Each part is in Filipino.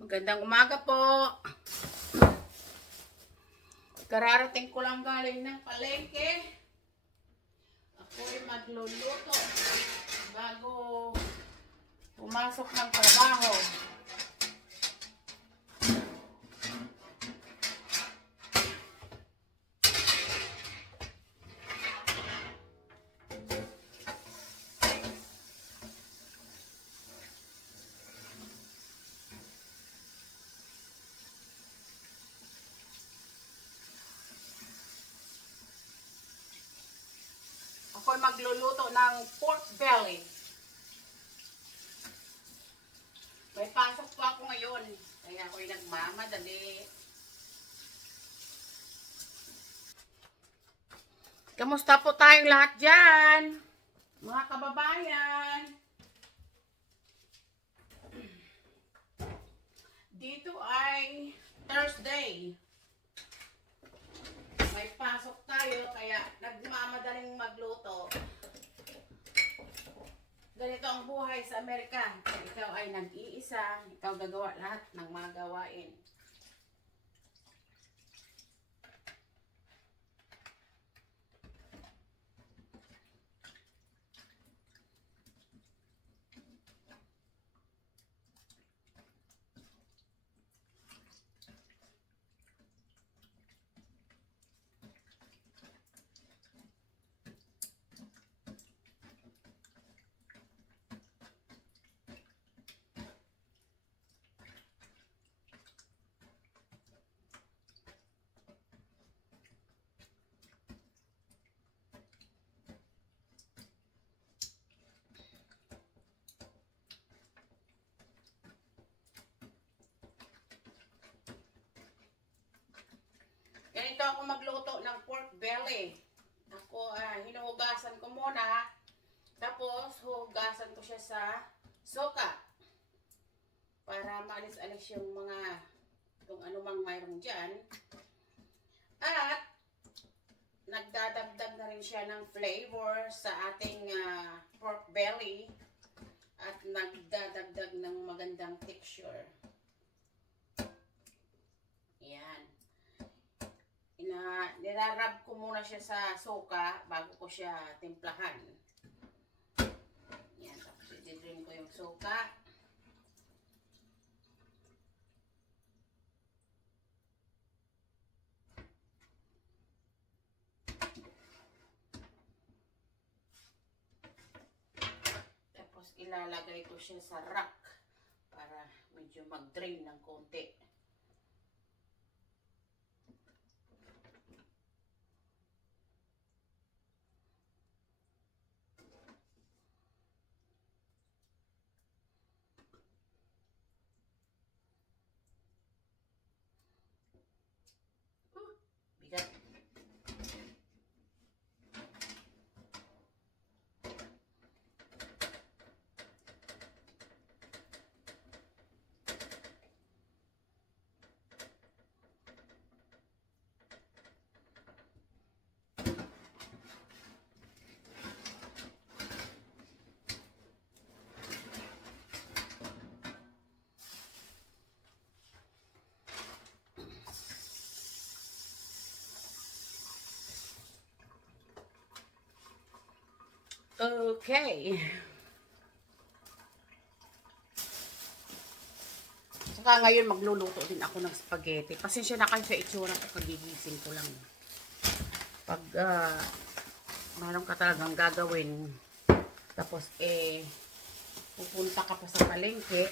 Magandang umaga po. Kararating ko lang galing ng palengke. Ako'y magluluto bago pumasok ng trabaho. Ako'y magluluto ng pork belly. May pasok po ako ngayon, kaya ako'y nagmamadali. Kamusta po tayong lahat dyan, mga kababayan? Dito ay Thursday. May pasok tayo, kaya nagmamadaling magluto. Ganito ang buhay sa Amerika. Ikaw ay nag-iisa, ikaw gagawa lahat ng mga gawain. Ganito ako magluto ng pork belly. Ako, hinuhugasan ko muna. Tapos, hugasan ko siya sa suka. Para maalis-alis yung mga, kung ano mang mayroon dyan. At, nagdadagdag na rin siya ng flavor sa ating pork belly. At nagdadagdag ng magandang texture. Yan. Nirarab ko muna siya sa suka bago ko siya timplahan. Yan, tapos i-drain ko yung suka. Tapos ilalagay ko siya sa rack para medyo mag-drain ng konti. Bigat. Okay. Saka ngayon magluluto din ako ng spaghetti. Pasensya na kayo sa itsura ko, kagigising ko lang. Pag mayroon ka talagang gagawin, tapos pupunta ka pa sa palengke,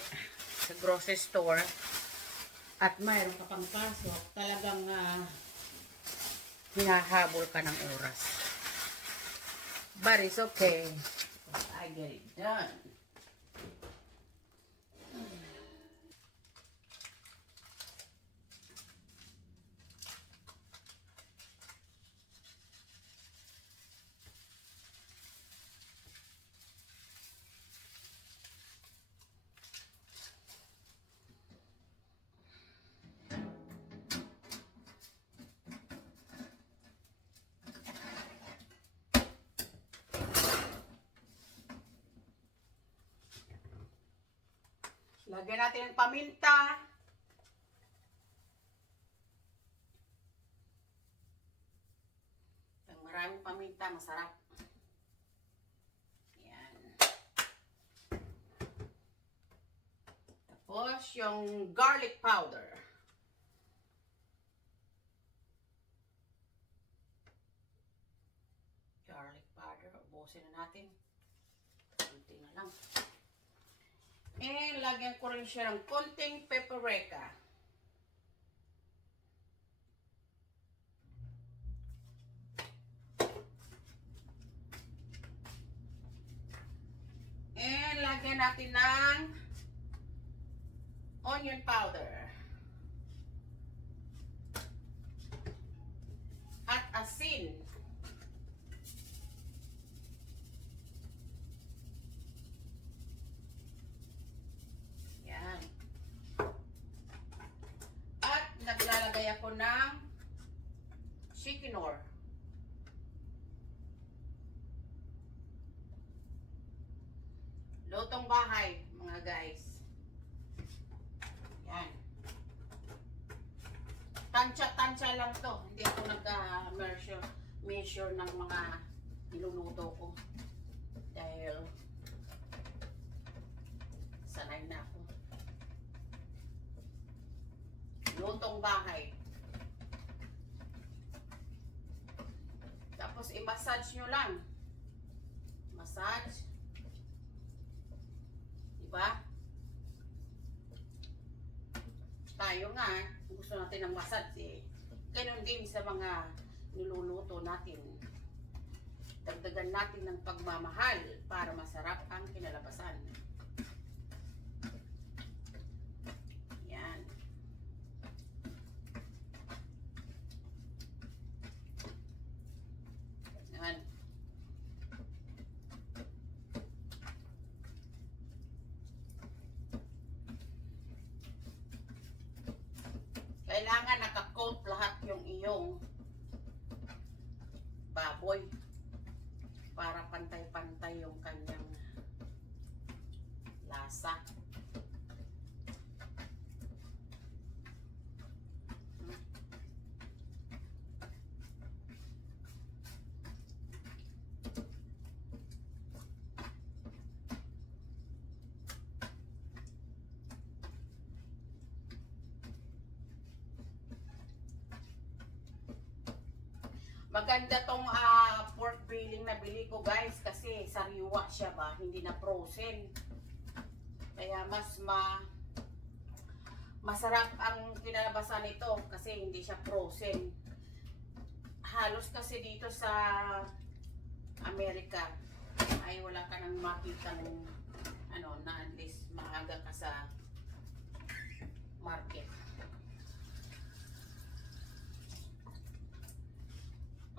sa grocery store, at mayroon ka pang pasok, talagang hinahabol ka ng oras. But it's okay. I get it done. Lagyan natin ng paminta, Maraming paminta, masarap. Yan. Tapos, yung garlic powder. Garlic powder. Ubusin na natin. Kunti na lang. And, lagyan ko rin siya ng konting paprika. And, lagyan natin ng onion powder. At asin. Yan. At naglalagay ako ng chicken-or. Lutong bahay, mga guys. Yan. Tansya-tansya lang to. Hindi ako nag-measure ng mga niluluto ko. Dahil sanay na ako. Lutong bahay. Tapos i-massage nyo lang. Massage. Diba? Tayo nga, gusto natin ng massage eh. Ganun din sa mga niluluto natin. Dagdagan natin ng pagmamahal para masarap ang kinalabasan. Yan. Yan. Kailangan naka-coat lahat yung iyong baboy para pantay-pantay yung kanyang lasa. Maganda tong pork filling na bili ko guys kasi sariwa siya ba, hindi na frozen. Kaya masarap ang kinalabasan nito kasi hindi siya frozen. Halos kasi dito sa Amerika ay wala ka nang makita ng na at least maaga ka sa market.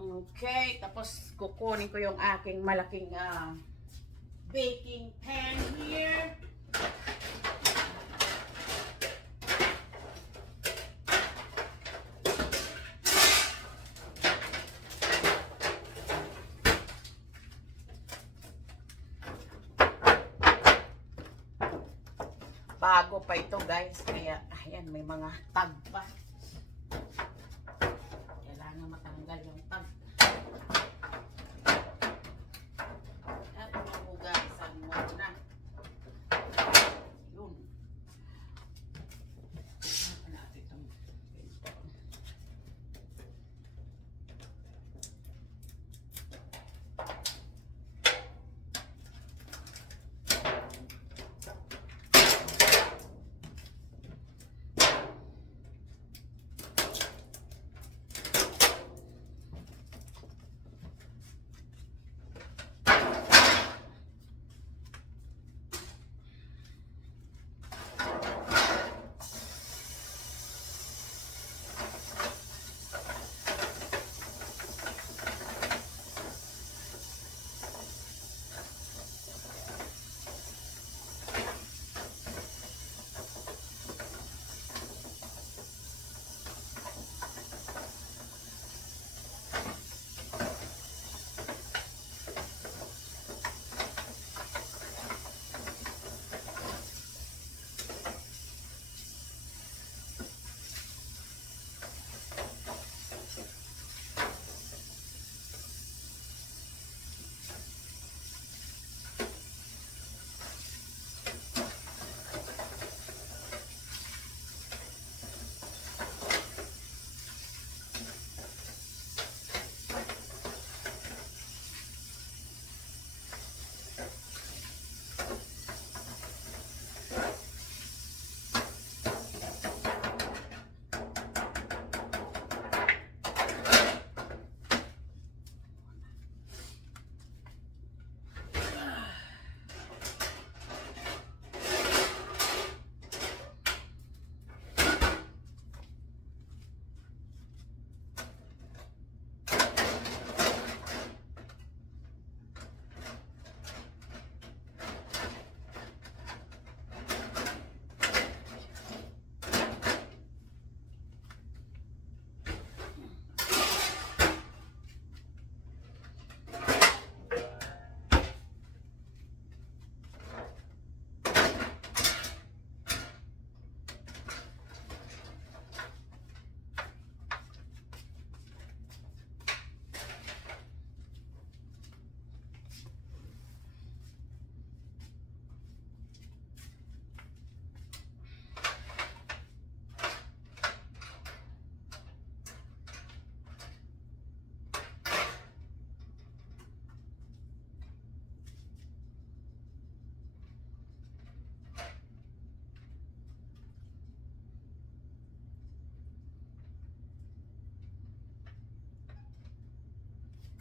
Okay, tapos kukunin ko yung aking malaking baking pan here. Bago pa ito guys, kaya ayan may mga tag pa. Kailangan matanggal yung tag. At mahugasan mo na. Yun. Natin itong pinto.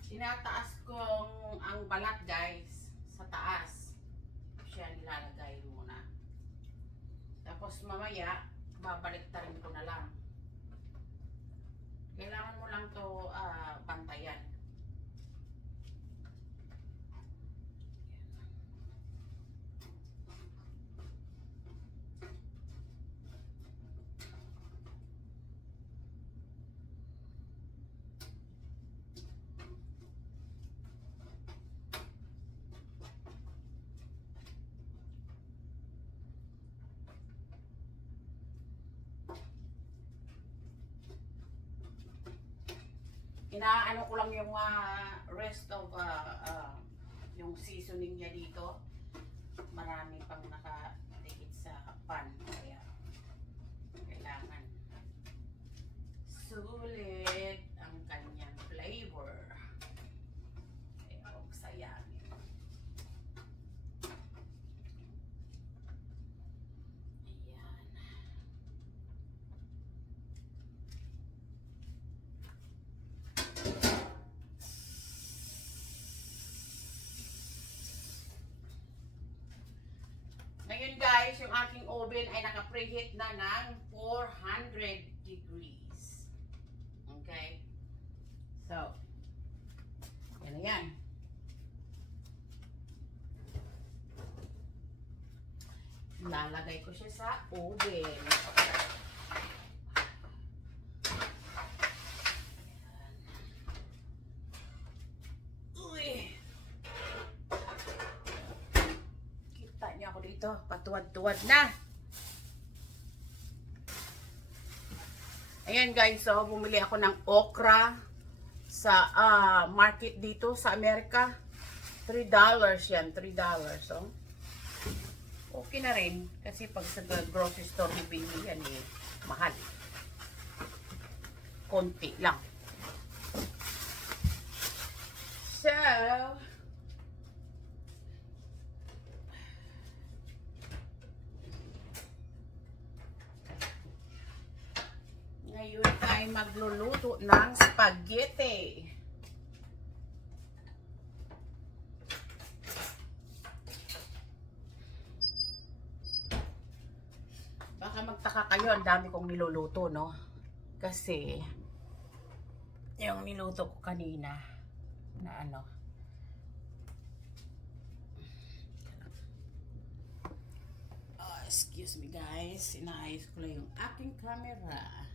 Tinataas kong ang balat guys sa taas. Siya nilalagay muna. Tapos mamaya, babalik ta rin ko na lang. Kailangan mo lang to bantayan. Inaano ko lang yung rest of yung seasoning niya dito. Marami pang nakatikit sa pan. Kaya kailangan sulit ang kanyang flavor. Kaya huwag sayangin. Ayan. Ngayon guys, yung aking oven ay naka-preheat na ng 400 degrees. Okay? So, yan na yan. Lalagay ko siya sa oven. Ako dito, patuwad-tuwad na. Ayan guys, so bumili ako ng okra sa market dito sa Amerika. $3 yan, $3. So, okay na rin. Kasi pag sa grocery store bibili yan eh, mahal. Konti lang. So, ngayon ay magluluto ng spaghetti. Baka magtaka kayo, ang dami kong niluluto, no? Kasi, yung niluto ko kanina, na ano, excuse me guys, inaayos ko lang yung aking camera.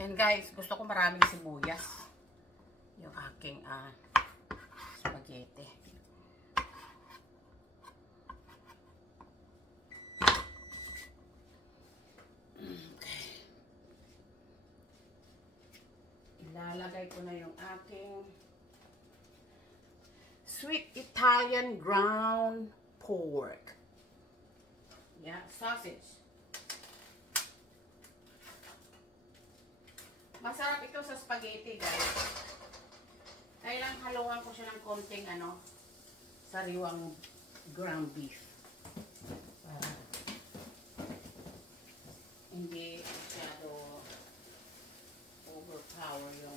Yan guys, gusto ko maraming sibuyas. Yung aking spaghetti. Okay. Ilalagay ko na yung aking sweet Italian ground pork. Yeah, sausage. Masarap ito sa spaghetti, guys. Kailang haluan ko siya ng konting sariwang ground beef. Para hindi masyado overpower yung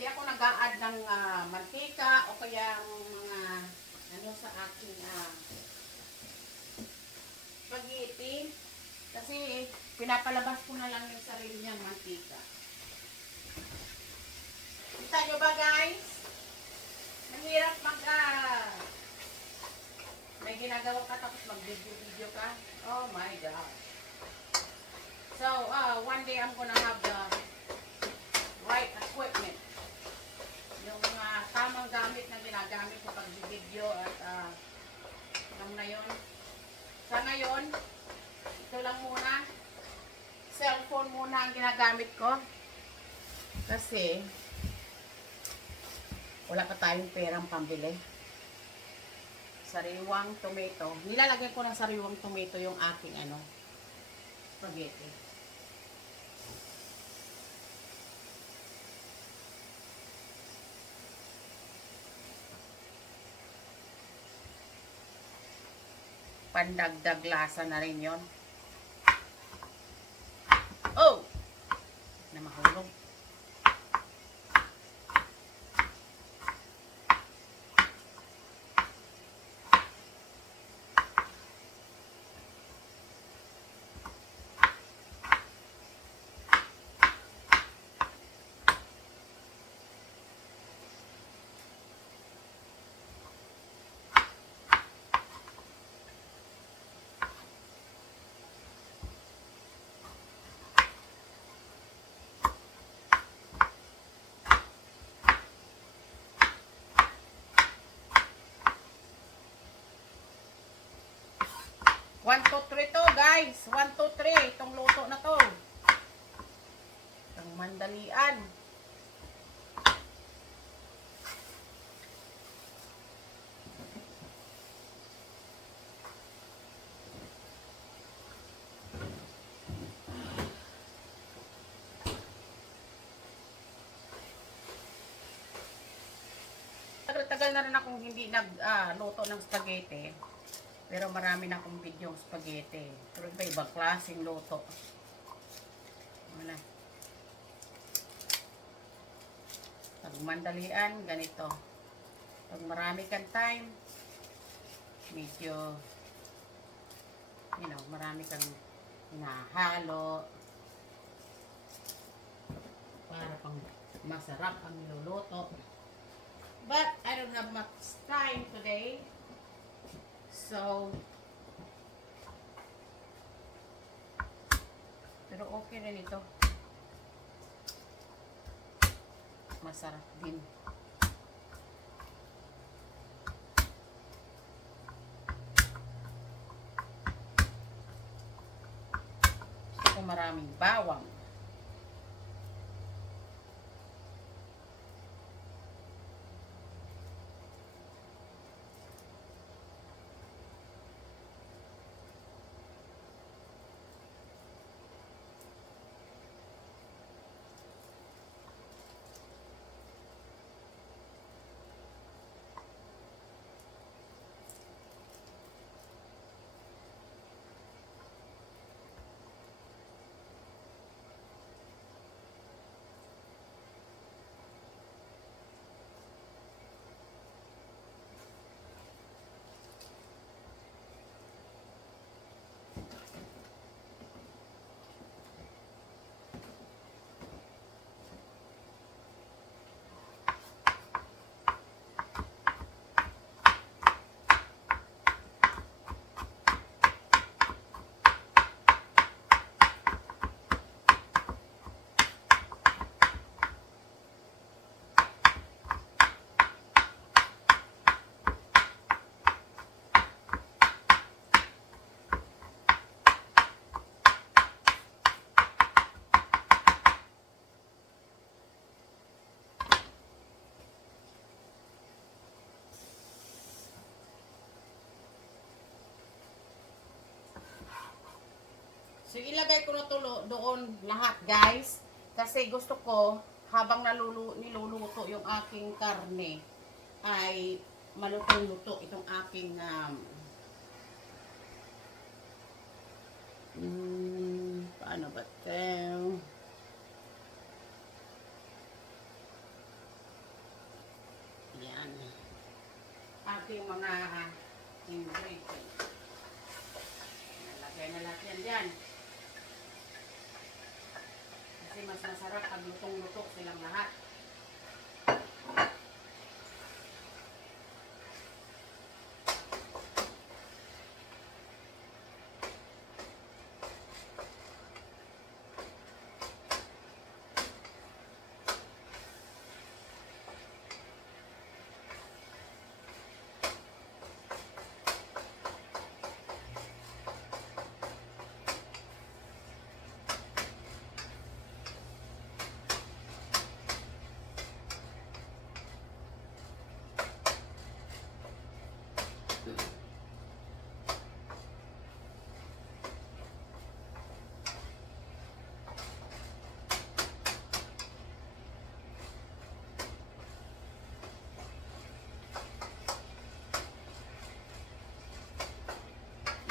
Hindi ako nag-a-add ng mantika o kaya mga sa aking spaghetti. Kasi pinapalabas ko na lang yung sarili niyang mantika. Kita nyo ba guys? Mahirap may ginagawa ka tapos mag-video ka. Oh my God. So, one day I'm gonna have the right equipment. Yung tamang gamit na ginagamit sa pag-video at alam na yun. Sa ngayon, ito lang muna. Cellphone muna ang ginagamit ko. Kasi wala pa tayong perang pambili. Sariwang tomato. Nilalagay ko ng sariwang tomato yung aking spaghetti. Pandagdag lasa na rin yon. Oh! Na mahulog. One, two, three to guys. 1, 2, 3. Itong luto na to. Itong mandalian. Tagal na rin akong hindi nagluto ng spaghetti. Pero marami na akong video spaghetti. Pero iba-ibang klaseng luto. Wala. Pag mandalian, ganito. Pag marami kang time, medyo, marami kang nahalo. Para pang masarap ang niluluto. But I don't have much time today. So, pero okay rin ito. Masarap din. Gusto ko maraming bawang. So, ilagay ko na to doon lahat, guys. Kasi gusto ko, habang niluluto yung aking karne, ay malutong-luto itong aking paano ba ito? Yan. Ating mga ingredients. Nalagay na lahat yan dyan. Kasi mas masarap pag lutong-luto silang lahat.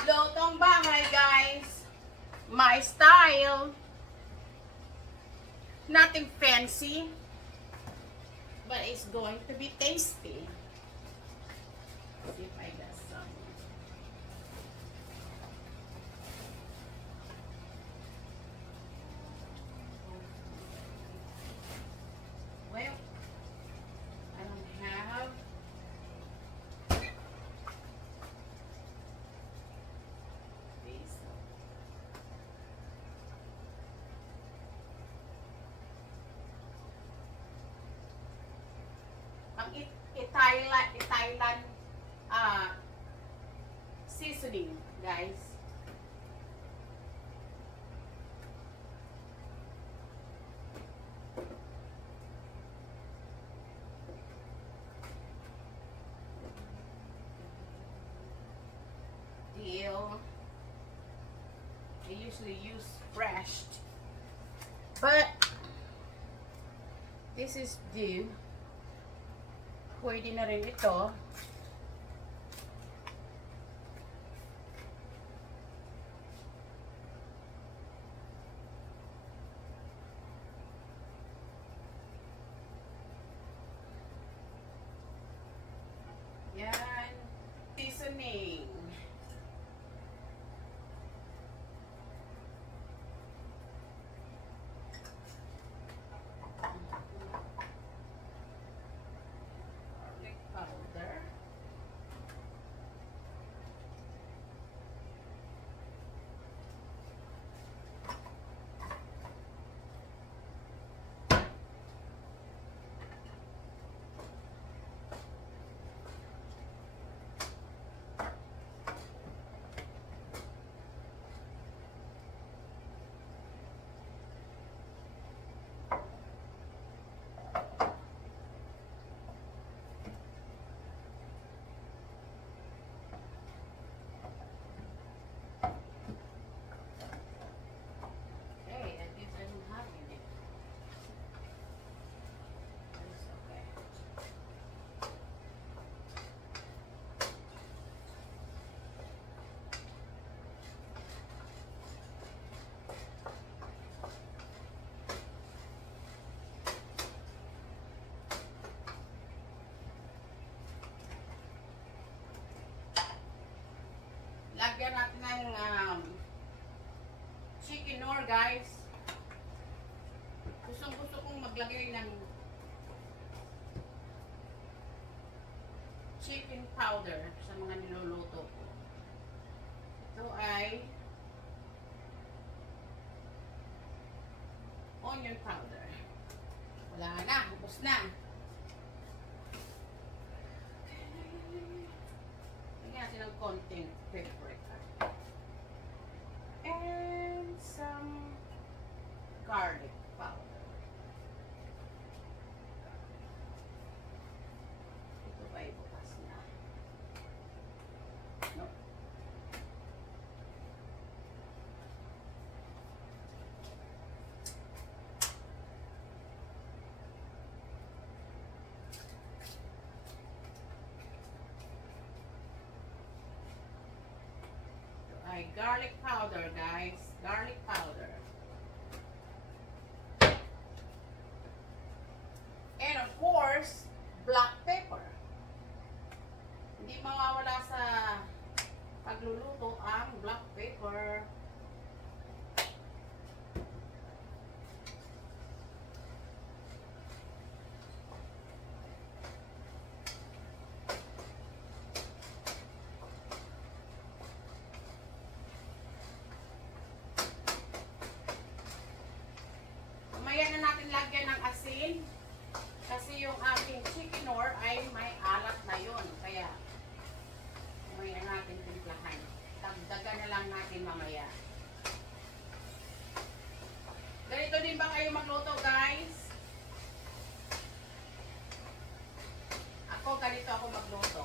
Lutong bahay, guys. My style. Nothing fancy, but it's going to be tasty. See if I got some. Well, I don't have these. Ang Thailand seasoning, guys. Deal. I usually use fresh, but this is due. Pwede na rin ito. Yan. Seasoning. Garlic powder. Lagyan natin ng chicken nor, guys. Gusto kong maglagay ng chicken powder sa mga niluluto ko. Ito ay onion powder. Wala na, ubos na. Lagyan natin ng konting paprika. And some garlic powder. Ito ba ay bukas na? No. ay garlic powder, guys. Garlic powder. And of course, black pepper. Hindi mawawala sa pagluluto ang black pepper. Mamaya na natin lagyan ng asin. Kasi yung aking chicken-or ay may alat na yun. Kaya, mamaya natin timplahan. Dagdagan na lang natin mamaya. Ganito din ba kayo magluto, guys? Ganito ako magluto.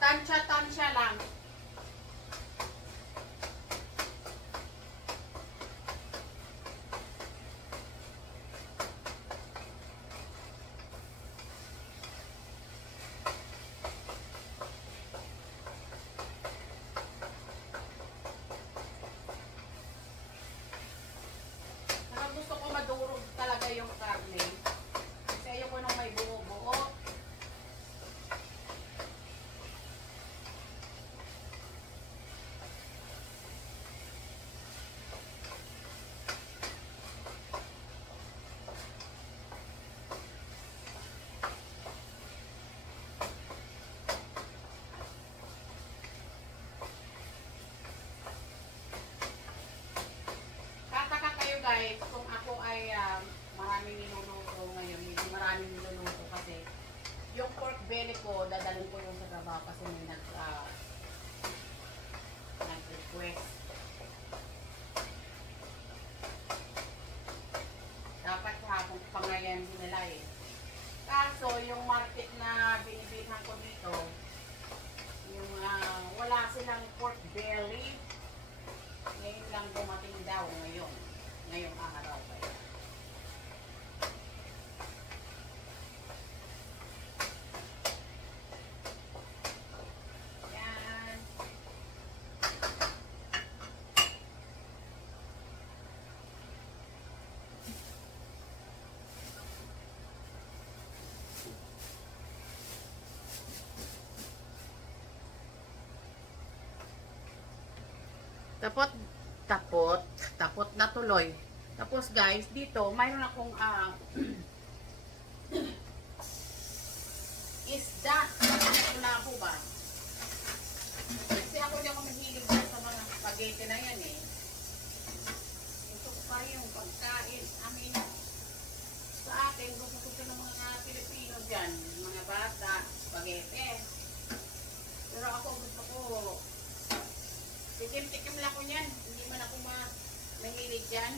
Tansya-tansya lang. Gusto ko madurog talaga yung karne. Kasi ayoko nung may buo-buo. Guys, kung ako ay maraming niluluto ngayon, hindi maraming niluluto kasi yung pork belly ko, dadalhin ko yung sa trabaho kasi may nag-request. Dapat hapong pangayan din nila eh. Kaso, yung market na binibilhan ko dito, yung wala silang pork belly, ngayon lang dumating daw ngayon. Ngayong araw kaya. Yan. Tapot na tuloy. Tapos guys, dito mayroon akong isda. Ito na ako ba? Kasi ako hindi ako mahilig sa mga spaghetti na yan eh. Gusto ko pa yung pagkain. Sa akin, gusto ng mga Pilipino dyan. Mga bata, spaghetti. Pero ako gusto ko tikim-tikim lang ko yan. Hindi man ako mahilig dyan.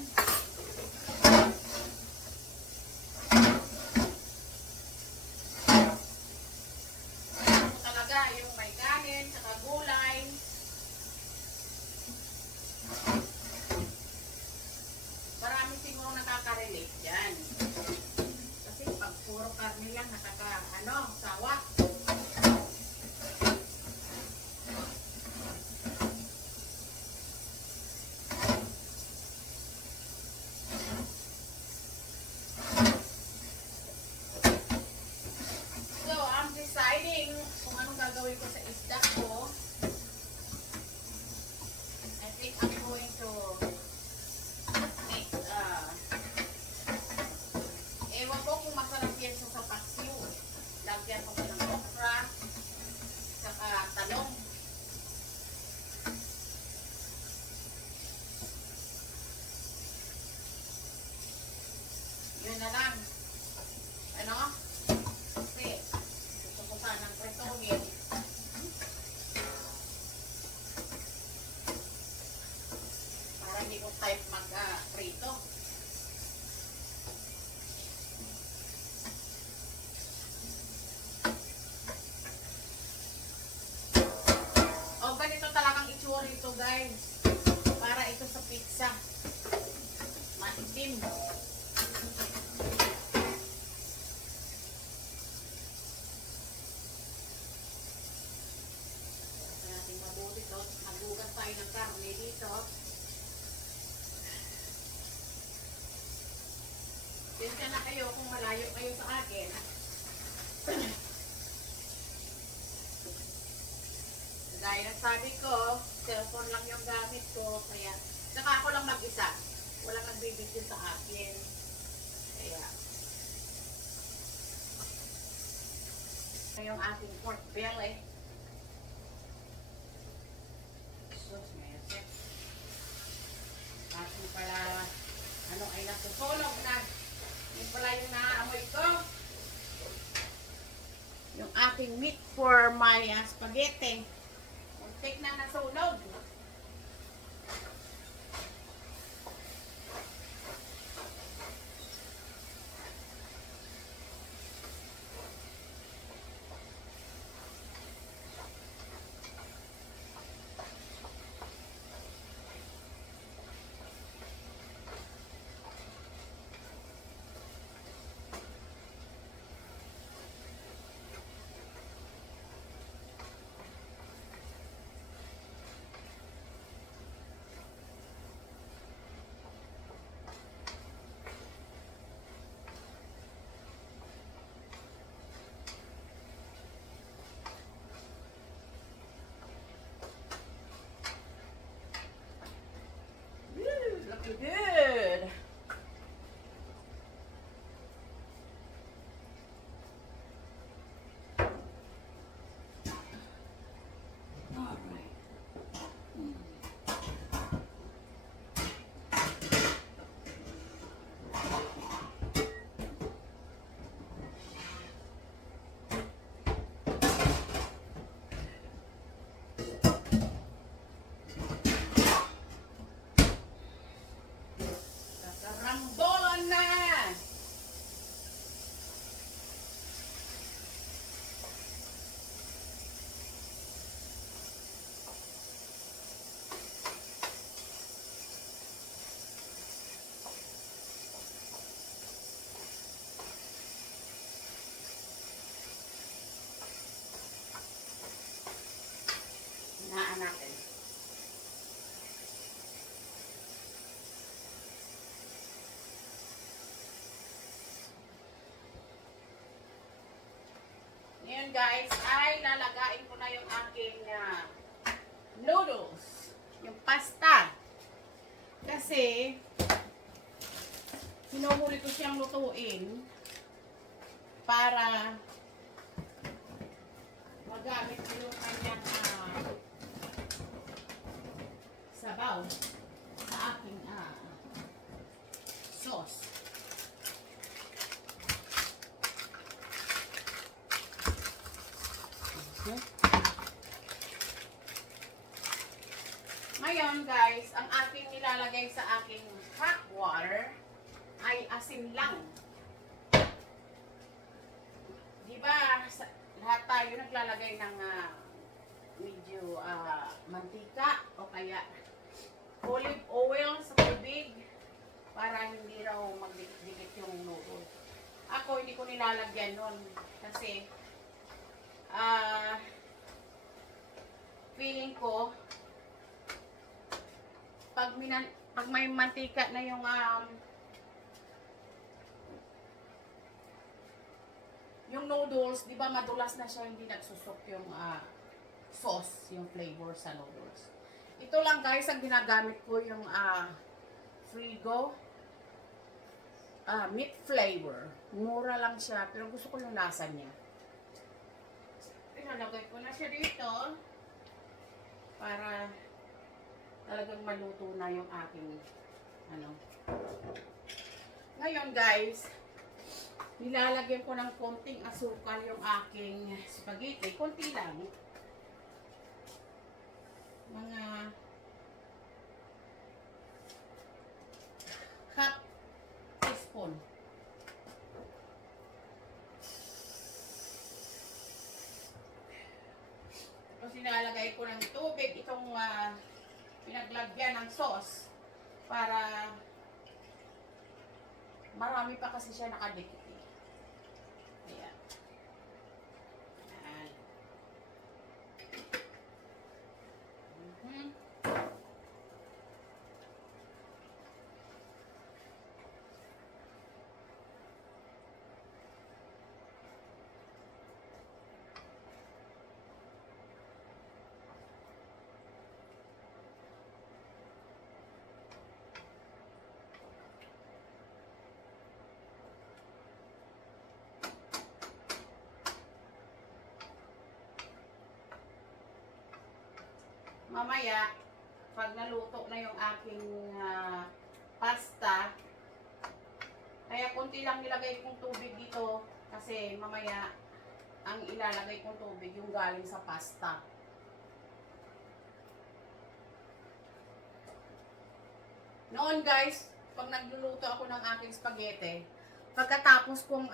Talaga yung may kanin, saka gulay. Marami siguro nakaka-relate dyan. Kasi pag puro karne lang, sawa. Kung anong gagawin ko sa isda ko. I think I'm going to make ewan ko kung masarap yan sa paksiw. Lagyan ko ng okra saka talong. Yun na lang. Ano? Ng pretohin. Para hindi ko type mag-prito. O, ganito talagang itsura ito guys. Para ito sa pizza. Maitim. sana kayo kung malayo kayo sa akin. Dahil ang sabi ko, cellphone lang yung gamit ko, kaya saka ako lang mag-isa. Walang nagbibigyan sa akin. Kaya yung ating pork belly. Sus, mesek. Ating pala, ano ay nasusunog na. Yung pala yung naaamoy ko. Yung ating meat for my spaghetti. Muntik na nasunog. Looking good. All right. Rambolan na! Hinaan natin. Ngayon guys, ay lalagain ko na yung aking noodles. Yung pasta. Kasi, hinuhuli ko siyang lutuin para magamit ko yung kanyang sabaw sa aking sauce. Okay. Ngayon guys, ang aking nilalagay sa aking hot water ay asin lang. Diba, lahat tayo naglalagay ng medyo mantika o kaya olive oil sa tubig para hindi raw magdikit-dikit yung noodle. Ako hindi ko nilalagyan nun kasi feeling ko pag may mantika na yung noodles, di ba madulas na siya, hindi nagsusok yung sauce, yung flavor sa noodles. Ito lang guys, ang ginagamit ko yung Frigo meat flavor. Mura lang siya, pero gusto ko yung lasa niya. Pinalagay ko na siya dito para talagang maluto na yung aking Ngayon guys, nilalagyan ko ng konting asukal yung aking spaghetti. Konti lang. Mga half teaspoon. Tapos nilalagay ko ng tubig itong pinaglagyan ng sauce para marami pa kasi siya nakadikit. Ayan. Ayan. mamaya, pag naluto na yung aking pasta, kaya konti lang nilagay kong tubig dito kasi mamaya ang ilalagay kong tubig yung galing sa pasta. Noon guys, pag nagluluto ako ng aking spaghetti, pagkatapos kong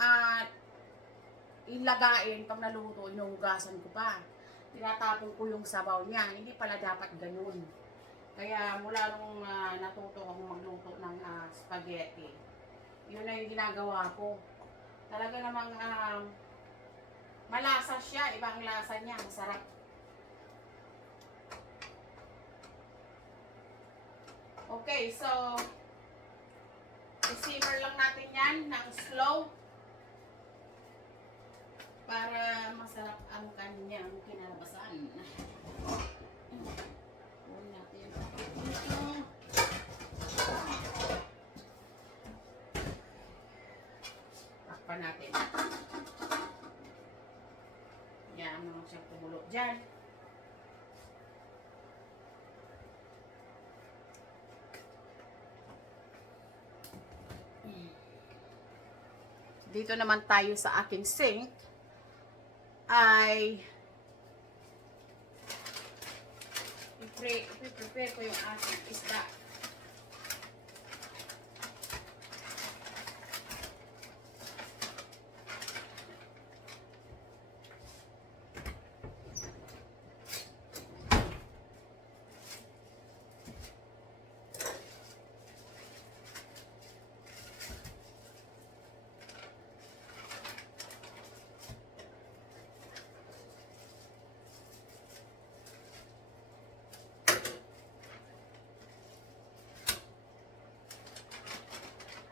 ilagain, pag naluto, inuhugasan ko pa. Tinatapon ko yung sabaw niya. Hindi pala dapat ganun. Kaya mula nung natuto akong magluto ng spaghetti, yun na yung ginagawa ko. Talaga namang malasa siya. Ibang lasa niya. Masarap. Okay, so i-simmer lang natin yan ng slow para masarap ang kanyang kinalabasan. Huwag natin yung pakit dito. Takpan natin. Yan, mga siyang tumulo dyan. Dito naman tayo sa aking sink ay i-prepare ko yung aking isda.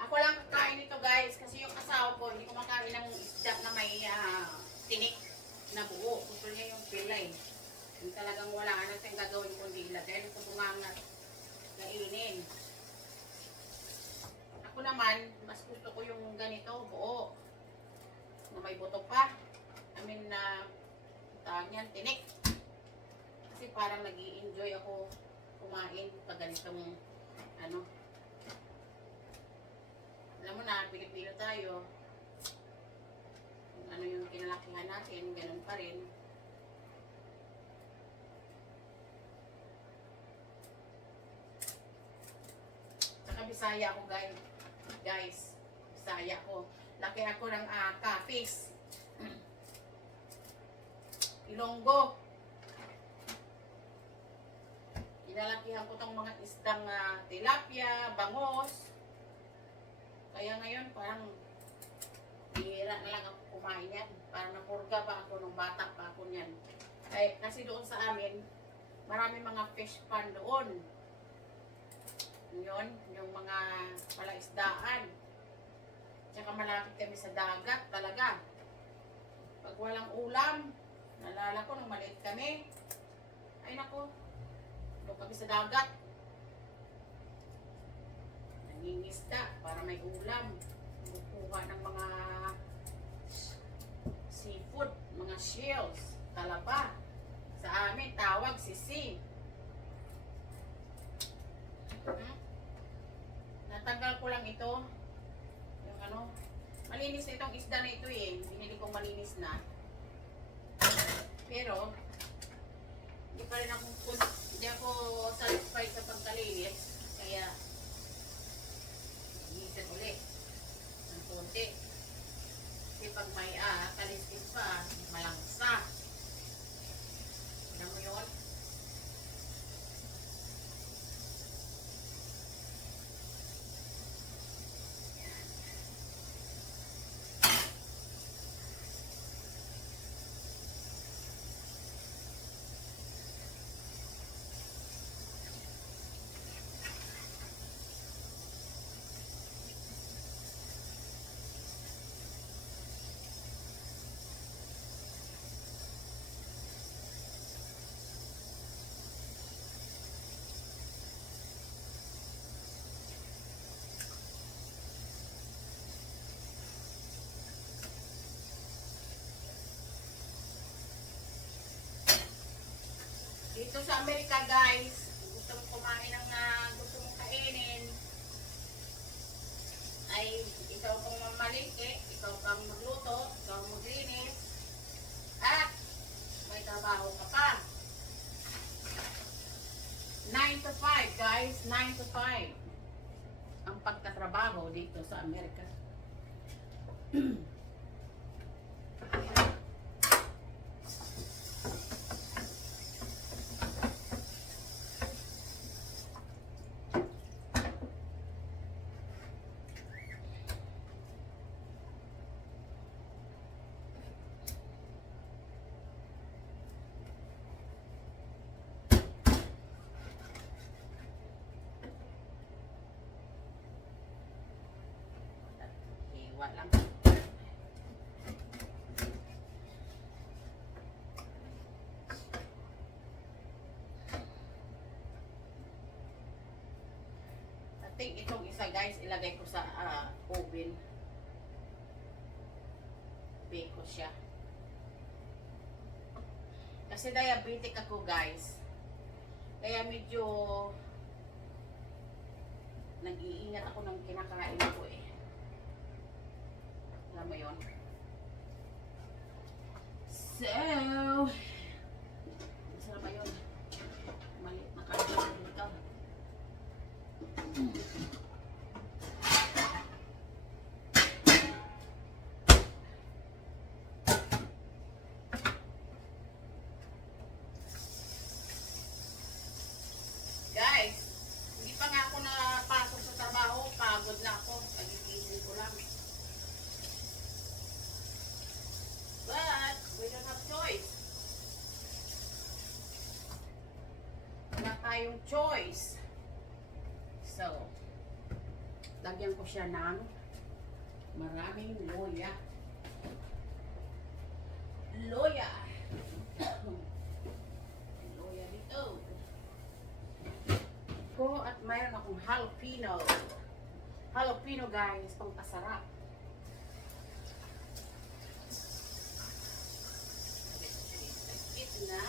Ako lang kakain nito guys kasi yung asawa ko hindi kumakain ng isda na may tinik na buo. Gusto niya yung pilay. Yung talagang wala na siyang gagawin kundi ilagay sa bungangat na inin. Ako naman, mas gusto ko yung ganito, buo. Na may buto pa. I mean, tawag niyan, tinik. Kasi parang nag-i-enjoy ako kumain pag ganitong ano. Alam mo na, Pilipino tayo. Kung ano yung kinalakihan natin, ganun pa rin. Saka Bisaya ako guys. Bisaya ko. Laki ako ng kapis. Ilonggo. Inalakihan ko tong mga isdang tilapia, bangos. Kaya ngayon parang bihira na lang ako kumain yan. Parang napurga ba ako nung bata pa ako niyan. Kasi doon sa amin, marami mga fish pan doon. Yun, yung mga palaisdaan. Tsaka malapit kami sa dagat talaga. Pag walang ulam, nalala ko nung maliit kami, ay nako, doon kami sa dagat. Nangingisda para may ulam. Kukuha ng mga seafood, mga shells, talaba. Sa amin, tawag sisi. Natanggal ko lang ito. Yung ano, malinis na itong isda na ito eh. Binili kong malinis na. Pero, hindi pa rin hindi ako satisfied sa pagkalinis. Kaya, linisin ulit ng konti. Kasi pag may kaliskis pa, malangsa. Alam mo yun? Dito sa Amerika guys, gusto mong kumain ng gusto mong kainin, ay ikaw pang mamalingke, ikaw pang magluto, ikaw maglinis, at may trabaho ka pa. 9 to 5 guys, 9 to 5 ang pagtatrabaho dito sa Amerika. Hiwa lang. I think itong isa guys, ilagay ko sa oven. Bake ko siya. Kasi diabetic ako guys. Kaya medyo nag-iingat ako ng kinakain ko eh. Alam mo yun? So, masarap ba yun? Maliit na karga dito. Guys, hindi pa nga ako napasok sa trabaho. Pagod na ako. Pagigising ko lang. But, we don't have choice. Wala tayong choice. So, lagyan ko siya ng maraming loya. Loya. Loya dito. Ko at mayroon akong jalapeno. Jalapeno guys, pangpasarap. Na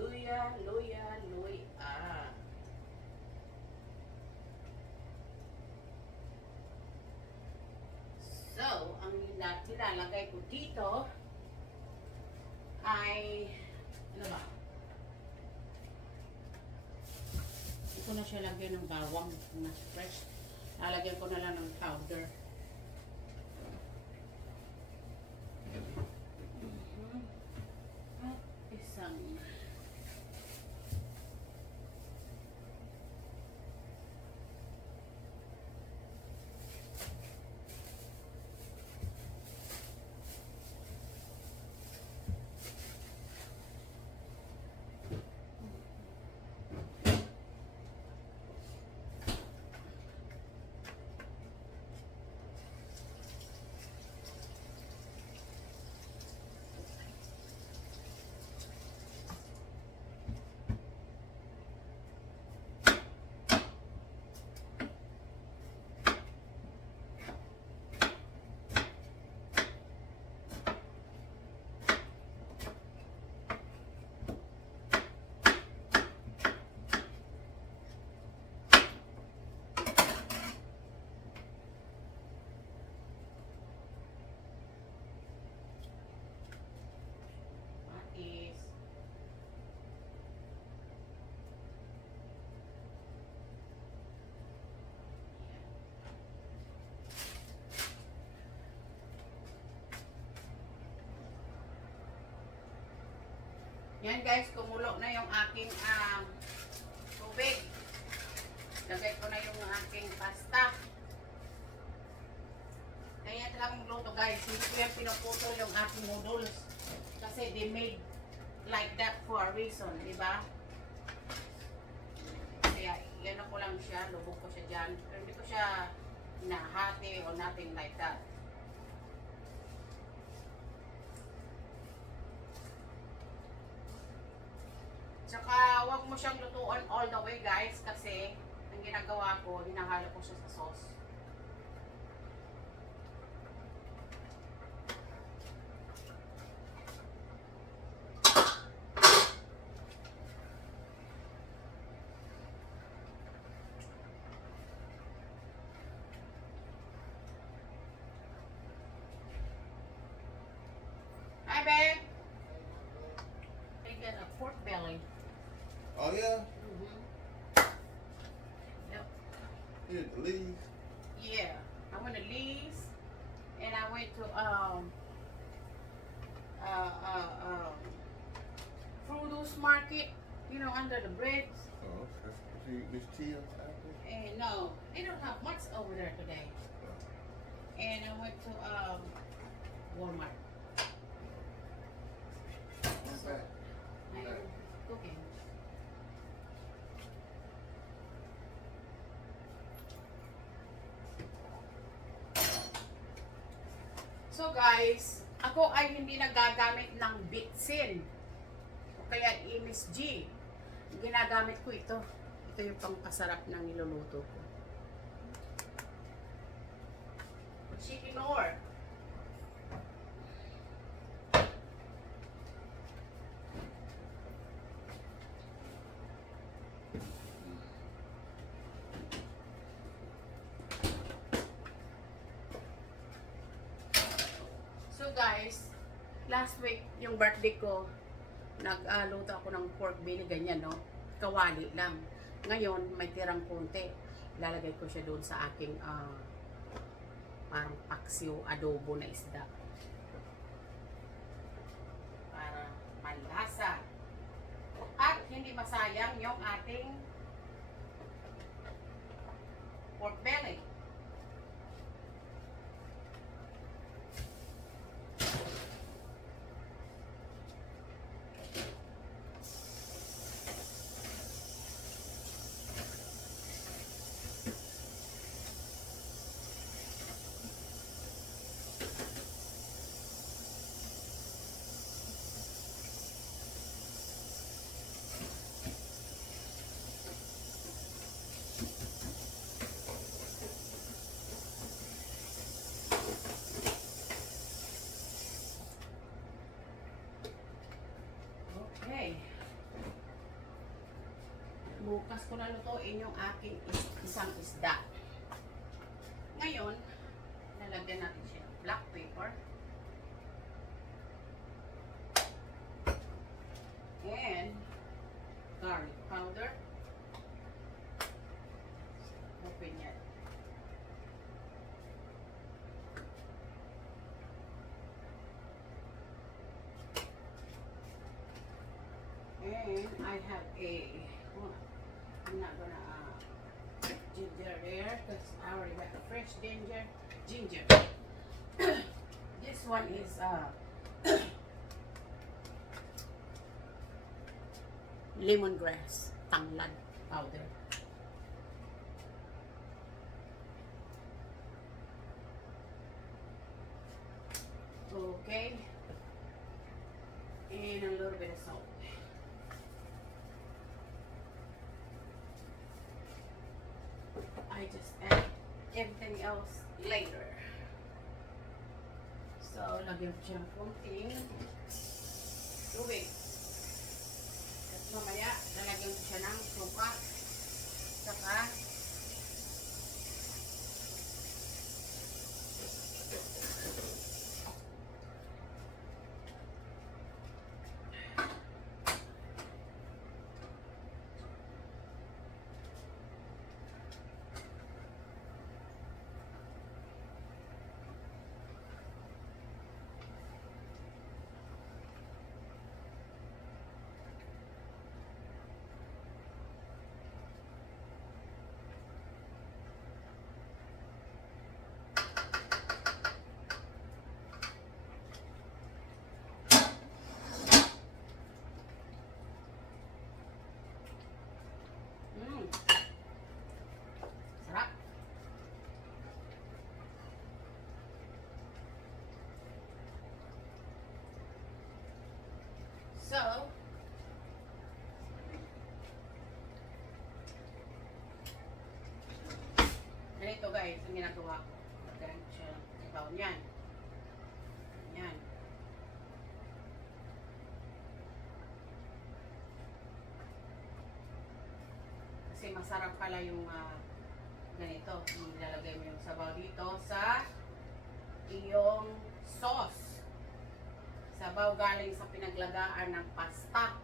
luya, luya, luya. So, ang nilalagay ko dito ay ano ba? Hindi ko na siya lagyan ng bawang na fresh. Lalagyan ko na lang ng powder. At isang Yan guys, kumulo na yung aking tubig. Lagay ko na yung aking pasta. Kaya talagang magluto guys. Hindi ko yan pinuputol yung aking noodles. Kasi they made like that for a reason, di ba? Kaya yan ko lang siya, lubog ko siya dyan. Pero hindi ko siya nahati or nothing like that. Tsaka wag mo siyang lutuan all the way guys kasi ang ginagawa ko, hinahalo ko siya sa sauce. Hi babe! I get a pork belly. Oh yeah? Yep. You had to leave. Yeah. I went to Lee's and I went to Produce Market, you know, under the bridge. Oh, okay. See Miss Tia apple? And no, they don't have much over there today. And I went to Walmart. Not bad. I'm cooking. So guys, ako ay hindi nagagamit ng Bitsin o kaya MSG. Ginagamit ko ito. Ito yung pangpasarap ng niluluto ko. Chicken or. So guys, last week yung birthday ko, nagluto ako ng pork belly, ganyan no, kawali lang. Ngayon may tirang konti, lalagay ko siya doon sa aking parang paksiw adobo na isda para malasa at hindi masayang yung ating pork belly. Okay. Bukas ko na lutuin yung aking isang isda. Ngayon, lalagyan natin siya ng black pepper. And garlic powder. Open yan. And I have I'm not gonna ginger there because I already got the fresh ginger. This one is lemongrass tanglad powder. Okay, and a little bit of salt. I just add everything else later. So, lagyan ko siya ng konting tubig. At mamaya, lalagyan ko siya ng suka. Saka, So, ganito guys, ang ginagawa ko. Ganito siya. Ibaw niyan. Yan. Kasi masarap pala yung ganito. Ilalagay mo yung sabaw dito sa iyong sauce. Sabaw galing sa pinaglagaan ng pasta.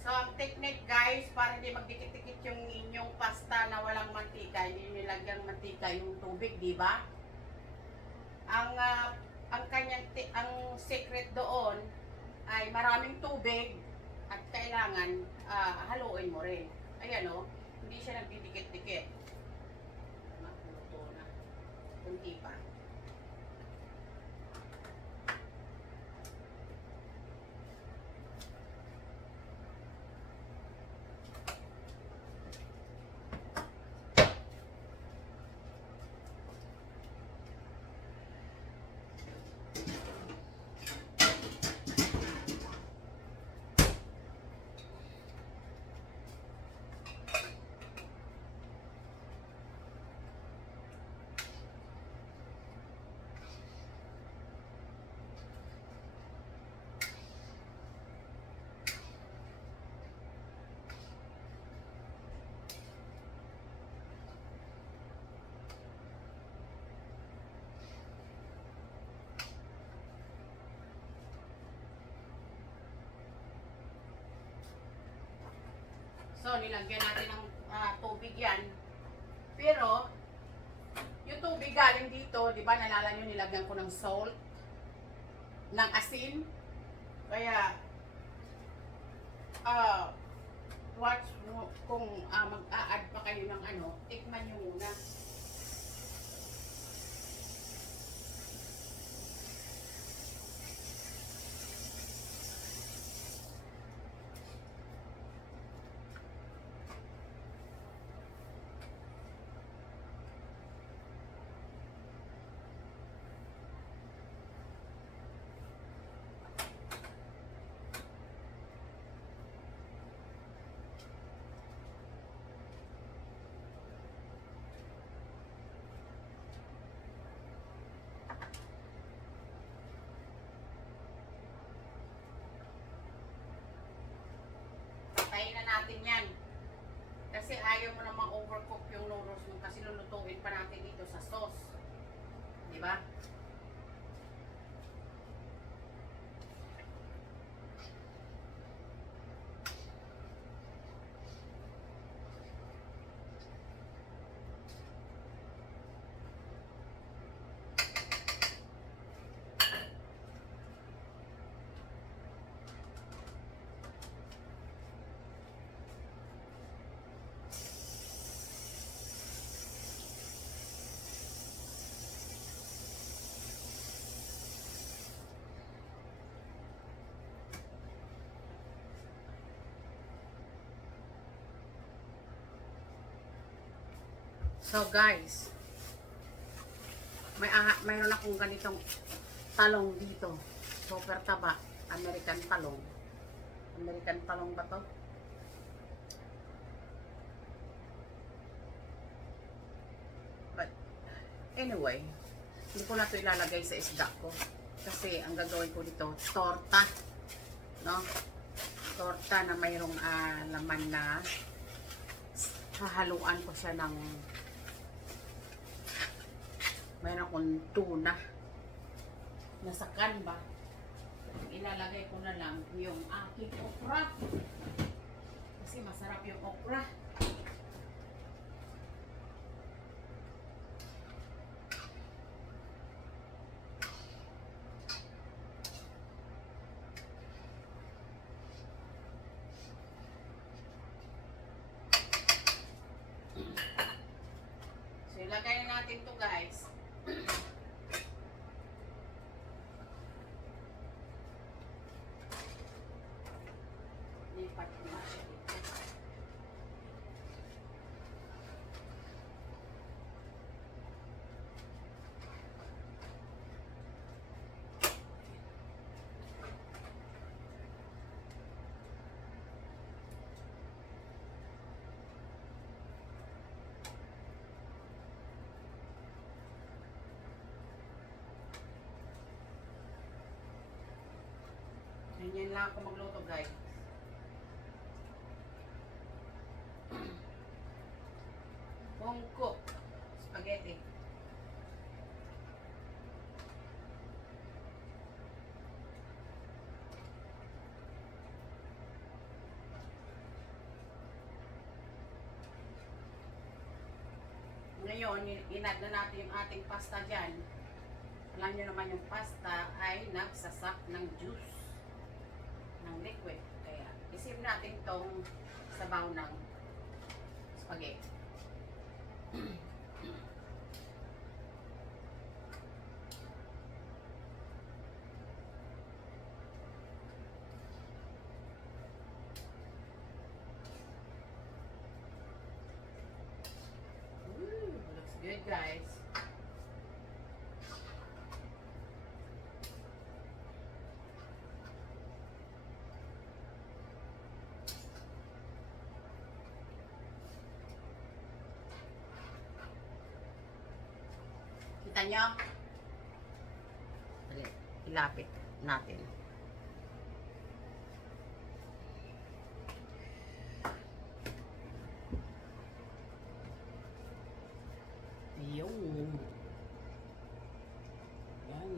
So, ang technique guys, para hindi magdikit-dikit yung inyong pasta na walang mantika, hindi nyo nilagyang mantika yung tubig, di ba? Ang ang secret doon ay maraming tubig at kailangan haluin mo rin. Ayan o, hindi siya nagdidikit-dikit. Makuto na. Kunti pa. So, nilagyan natin ng tubig yan. Pero, yung tubig galing dito, di ba, nalala nyo, nilagyan ko ng salt, ng asin. Kaya, watch mo kung mag-a-add pa kayo ng tikman nyo muna. Patayin na natin yan. Kasi ayaw mo namang overcook yung noodles mo kasi lulutuin pa natin dito sa sauce. Di ba? So guys, mayroon akong ganitong talong dito. Super taba. American talong. American talong ba to? But anyway, hindi ko na ito ilalagay sa isda ko. Kasi ang gagawin ko dito, torta. No? Torta na mayroong laman na hahaluan ko siya ng mayroon akong tuna nasa can ba. Ilalagay ko na lang yung aking okra kasi masarap yung okra. So ilagay na natin to guys. Ganyan lang ako magluto, guys. Home cook. Spaghetti. Ngayon, inad na natin yung ating pasta dyan. Alam nyo naman yung pasta ay nagsasak ng juice, ng liquid. Kaya, isip natin tong sabaw ng spaghetti. Looks good, guys. Kita nyo? Dali, ilapit natin. Yung. Yan.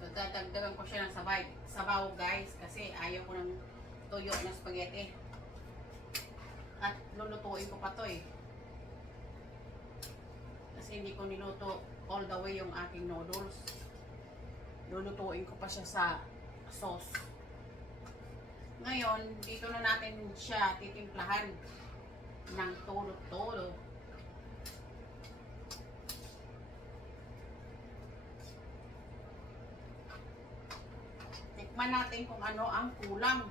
So, dadagdagan ko siya ng sabaw, guys, kasi ayaw ko ng tuyo na spaghetti. At lulutuin ko pa to eh. Kasi hindi ko niluto all the way yung aking noodles. Lulutuin ko pa siya sa sauce. Ngayon, dito na natin siya titimplahan ng todo-todo. Tikman natin kung ano ang kulang.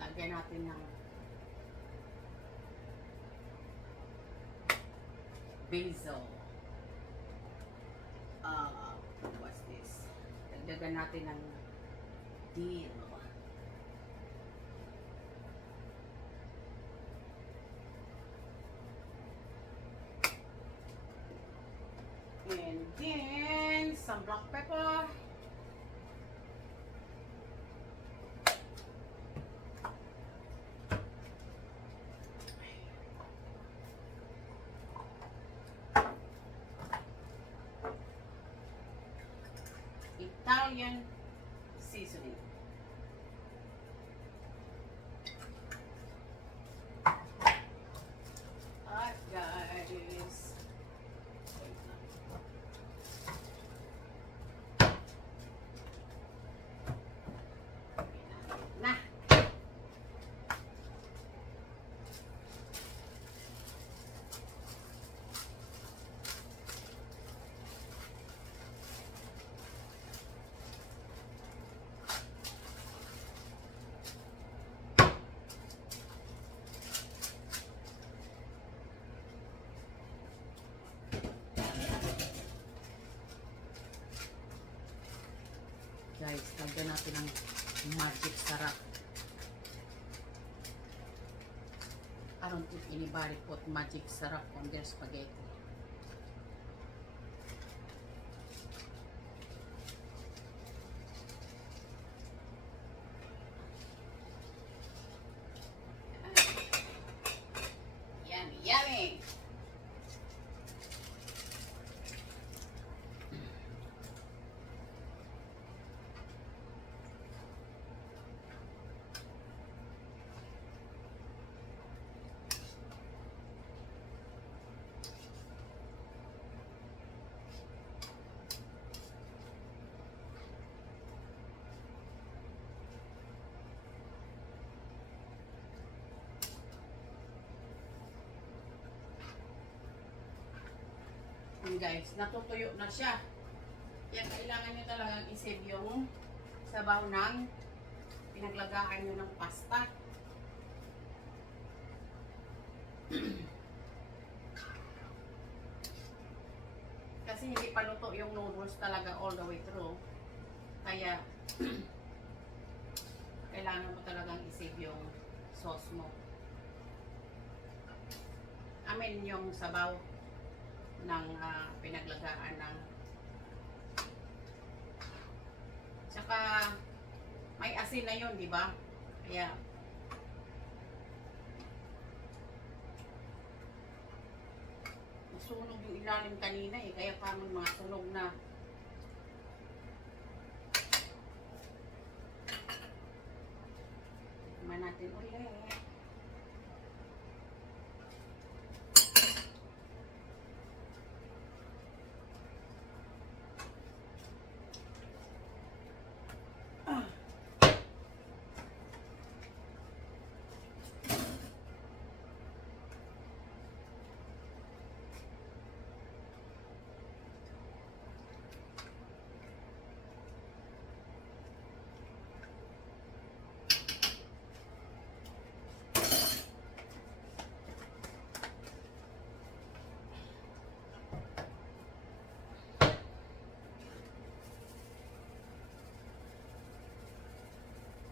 Lagyan natin ng basil. What's this? Dagdagan natin ng dill. And then some black pepper. Italian seasoning. Alright, guys. Na. Guys, lagyan natin ng magic sarap. I don't think anybody put magic sarap on their spaghetti. Yummy, yummy! guys, natutuyo na siya. Kaya kailangan nyo talagang isave yung sabaw ng pinaglagaan nyo ng pasta. Kasi hindi pa luto yung noodles talaga all the way through. Kaya kailangan mo talagang isave yung sauce mo. I mean, yung sabaw ng pinaglagaan ng. Tsaka may asin na yun, di ba? Kaya nasunog yung ilalim kanina eh. Kaya parang mga sunog na. Tignan natin ulit.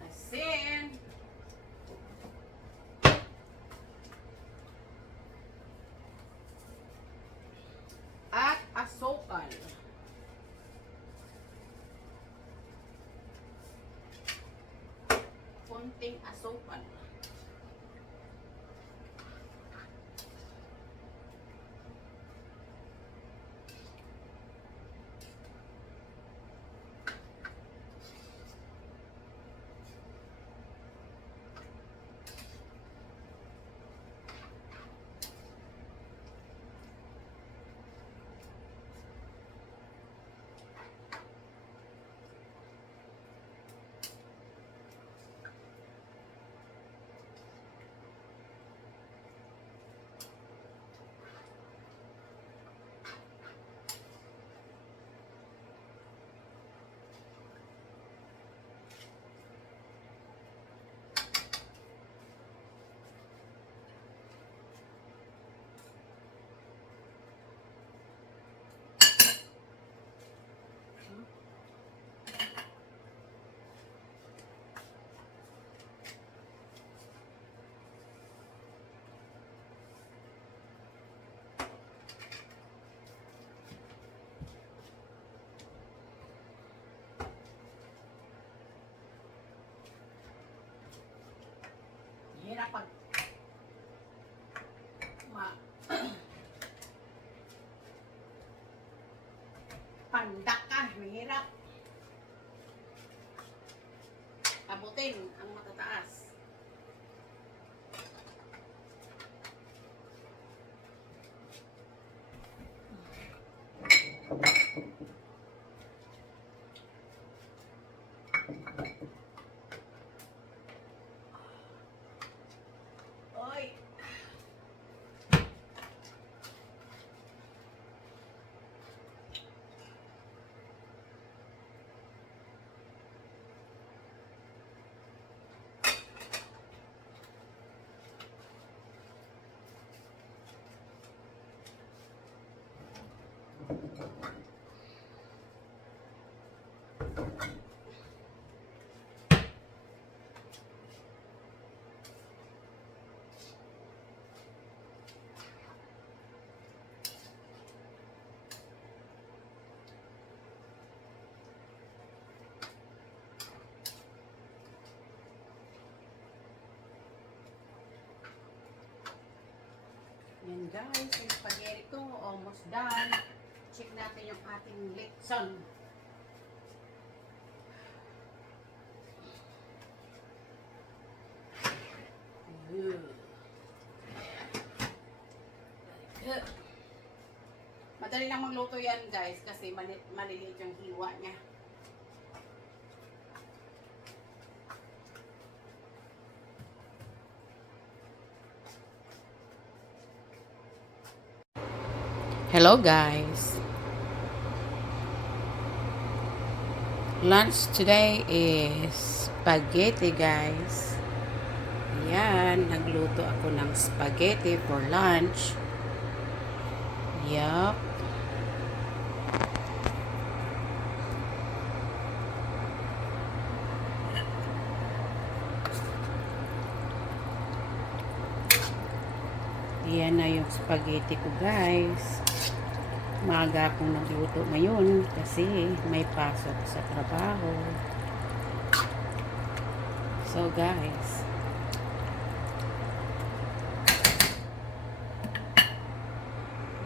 Asin. At asukal. Konting asukal. Hirap pag pandak ka, mahirap. Abutin ang matataas. Oy. Yan guys, yung spaghetti ko almost done. Check natin yung ating lechon. Madali lang magluto yan guys kasi maliliit yung hiwa niya. Hello guys. lunch today is spaghetti, guys. Yan, nagluto ako ng spaghetti for lunch. Yup. Yan na yung spaghetti ko, guys. Maaga akong nagluto ngayon kasi may pasok sa trabaho. So, guys,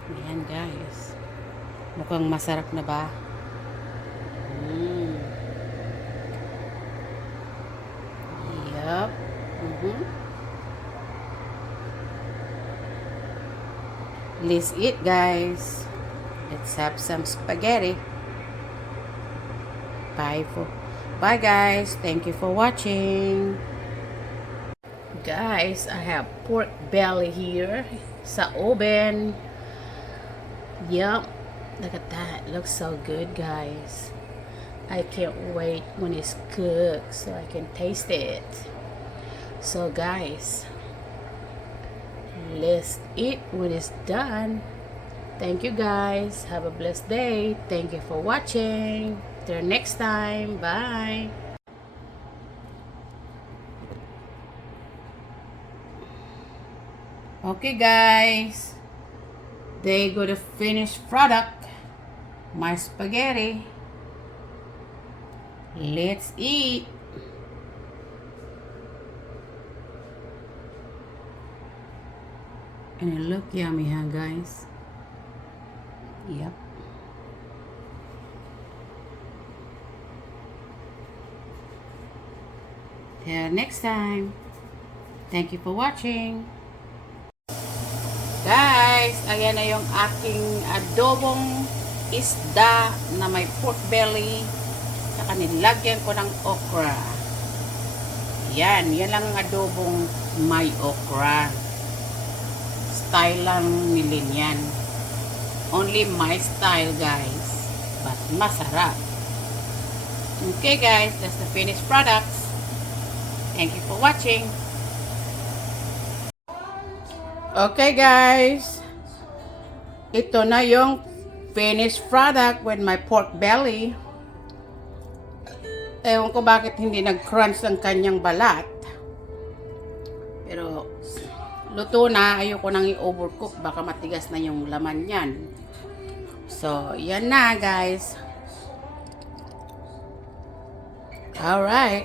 yan, guys. Mukhang masarap na ba? Yup. Let's eat, guys. Let's have some spaghetti. Bye, guys. Thank you for watching. Guys, I have pork belly here sa oven. Yup. Look at that. Looks so good, guys. I can't wait when it's cooked so I can taste it. So, guys, let's eat when it's done. Thank you, guys. Have a blessed day. Thank you for watching. Till next time. Bye. Okay, guys. They go to finished product. My spaghetti. Let's eat. And it look yummy, huh, guys? Yep. Till next time. Thank you for watching. Guys, ayan na yung aking adobong isda na may pork belly. Saka nilagyan ko ng okra. Yan lang ang adobong may okra. Style lang ni Lynn. Only my style, guys. But masarap. Okay, guys. That's the finished products. Thank you for watching. Okay, guys. Ito na yung finished product with my pork belly. Ewan ko bakit hindi nag-crunch ang kanyang balat. Pero luto na, ayoko nang i-overcook, baka matigas na yung laman niyan. So, yan na, guys. Alright.